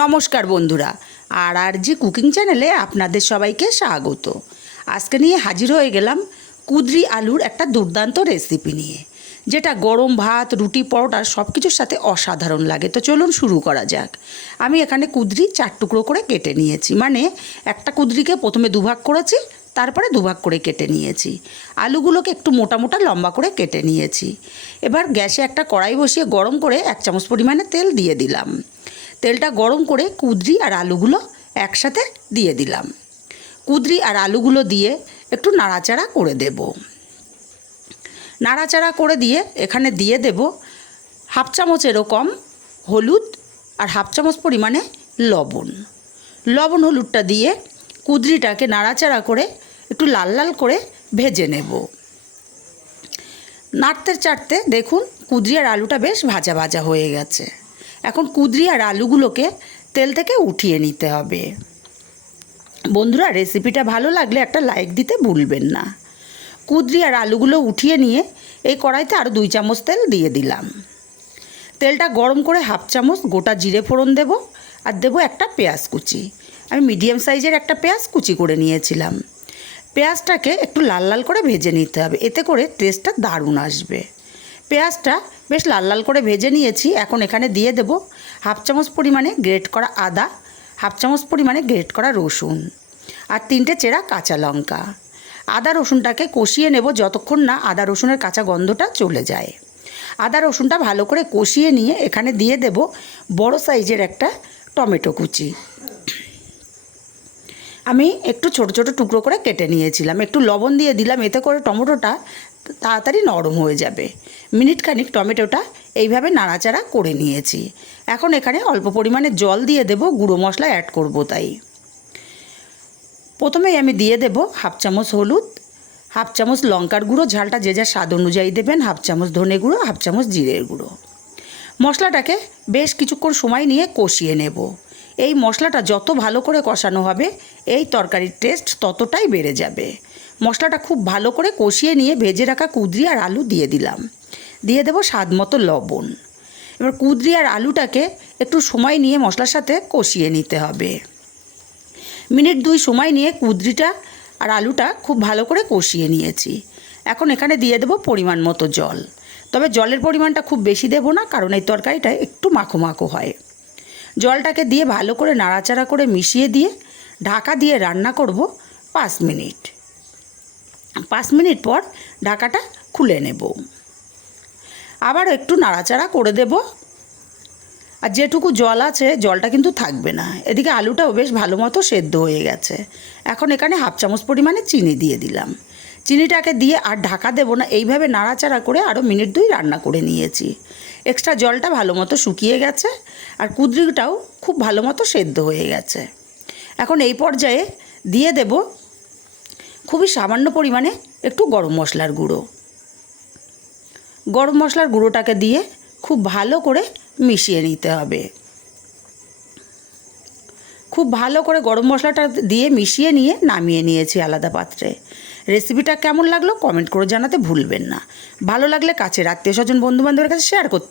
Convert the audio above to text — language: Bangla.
নমস্কার বন্ধুরা, আর আর জি কুকিং চ্যানেলে আপনাদের সবাইকে স্বাগত। আজকে নিয়ে হাজির হয়ে গেলাম কুদরি আলুর একটা দুর্দান্ত রেসিপি নিয়ে, যেটা গরম ভাত, রুটি, পরোটা সব কিছুর সাথে অসাধারণ লাগে। তো চলুন শুরু করা যাক। আমি এখানে কুদরি চার টুকরো করে কেটে নিয়েছি। মানে একটা কুদরিকে প্রথমে দুভাগ করেছি, তারপরে দুভাগ করে কেটে নিয়েছি। আলুগুলোকে একটু মোটা মোটা লম্বা করে কেটে নিয়েছি। এবার গ্যাসে একটা কড়াই বসিয়ে গরম করে এক চামচ পরিমাণে তেল দিয়ে দিলাম। তেলটা গরম করে কুদরি আর আলুগুলো একসাথে দিয়ে দিলাম। কুদরি আর আলুগুলো দিয়ে একটু নাড়াচাড়া করে দেব। নাড়াচাড়া করে দিয়ে এখানে দিয়ে দেব হাফ চামচ এরকম হলুদ আর হাফ চামচ পরিমাণে লবণ। লবণ হলুদটা দিয়ে কুদরিটাকে নাড়াচাড়া করে একটু লাল লাল করে ভেজে নেব। নাড়তে চাড়তে দেখুন কুদরি আর আলুটা বেশ ভাজা ভাজা হয়ে গেছে। এখন কুদরি আর আলুগুলোকে তেল থেকে উঠিয়ে নিতে হবে। বন্ধুরা রেসিপিটা ভালো লাগলে একটা লাইক দিতে ভুলবেন না। কুদরি আর আলুগুলো উঠিয়ে নিয়ে এই কড়াইতে আরও দুই চামচ তেল দিয়ে দিলাম। তেলটা গরম করে হাফ চামচ গোটা জিরে ফোড়ন দেব আর দেবো একটা পেঁয়াজ কুচি। আমি মিডিয়াম সাইজের একটা পেঁয়াজ কুচি করে নিয়েছিলাম। পেঁয়াজটাকে একটু লাল লাল করে ভেজে নিতে হবে, এতে করে টেস্টটা দারুণ আসবে। পেঁয়াজটা বেশ লাল লাল করে ভেজে নিয়েছি। এখন এখানে দিয়ে দেব হাফ চামচ পরিমাণে গ্রেট করা আদা, হাফ চামচ পরিমাণে গ্রেট করা রসুন আর তিনটে চেরা কাঁচা লঙ্কা। আদা রসুনটাকে কষিয়ে নেব যতক্ষণ না আদা রসুনের কাঁচা গন্ধটা চলে যায়। আদা রসুনটা ভালো করে কষিয়ে নিয়ে এখানে দিয়ে দেব বড় সাইজের একটা টমেটো কুচি। আমি একটু ছোট ছোট টুকরো করে কেটে নিয়েছিলাম। একটু লবণ দিয়ে দিলাম, এতে করে টমেটোটা তাড়াতাড়ি নরম হয়ে যাবে। মিনিট খানিক টমেটোটা এইভাবে নাড়াচাড়া করে নিয়েছি। এখন এখানে অল্প পরিমাণে জল দিয়ে দেব, গুঁড়ো মশলা অ্যাড করব তাই। প্রথমেই আমি দিয়ে দেব হাফ চামচ হলুদ, হাফ চামচ লঙ্কার গুঁড়ো, ঝালটা যে যা স্বাদ অনুযায়ী দেবেন, হাফ চামচ ধনে গুঁড়ো, হাফ চামচ জিরের গুঁড়ো। মশলাটাকে বেশ কিছুক্ষণ সময় নিয়ে কষিয়ে নেব। এই মশলাটা যত ভালো করে কষানো হবে, এই তরকারির টেস্ট ততটাই বেড়ে যাবে। মশলাটা খুব ভালো করে কষিয়ে নিয়ে ভেজে রাখা কুদরি আর আলু দিয়ে দিলাম। দিয়ে দেবো স্বাদ মতো লবণ। এবার কুদরি আর আলুটাকে একটু সময় নিয়ে মশলার সাথে কষিয়ে নিতে হবে। মিনিট দুই সময় নিয়ে কুদরিটা আর আলুটা খুব ভালো করে কষিয়ে নিয়েছি। এখন এখানে দিয়ে দেবো পরিমাণ মতো জল। তবে জলের পরিমাণটা খুব বেশি দেবো না, কারণ এই তরকারিটা একটু মাখো মাখো হয়। জলটাকে দিয়ে ভালো করে নাড়াচাড়া করে মিশিয়ে দিয়ে ঢাকা দিয়ে রান্না করব পাঁচ মিনিট। পাঁচ মিনিট পর ঢাকাটা খুলে নেব। আবার একটু নাড়াচাড়া করে দেব। আর যেটুকু জল আছে, জলটা কিন্তু থাকবে না। এদিকে আলুটাও বেশ ভালো মতো সেদ্ধ হয়ে গেছে। এখন এখানে হাফ চামচ পরিমাণে চিনি দিয়ে দিলাম। চিনিটাকে দিয়ে আর ঢাকা দেবো না, এইভাবে নাড়াচাড়া করে আরও মিনিট দুই রান্না করে নিয়েছি। এক্সট্রা জলটা ভালো মতো শুকিয়ে গেছে আর কুদরিটাও খুব ভালো মতো সেদ্ধ হয়ে গেছে। এখন এই পর্যায়ে দিয়ে দেব খুবই সামান্য পরিমাণে একটু গরম মশলার গুঁড়ো। গরম মশলার গুঁড়োটাকে দিয়ে খুব ভালো করে মিশিয়ে নিতে হবে। খুব ভালো করে গরম মশলাটা দিয়ে মিশিয়ে নিয়ে নামিয়ে নিয়েছি আলাদা পাত্রে। রেসিপিটা কেমন লাগল কমেন্ট করে জানাতে ভুলবেন না। ভালো লাগলে কাছের আত্মীয় স্বজন বন্ধুবান্ধবের কাছে শেয়ার করতে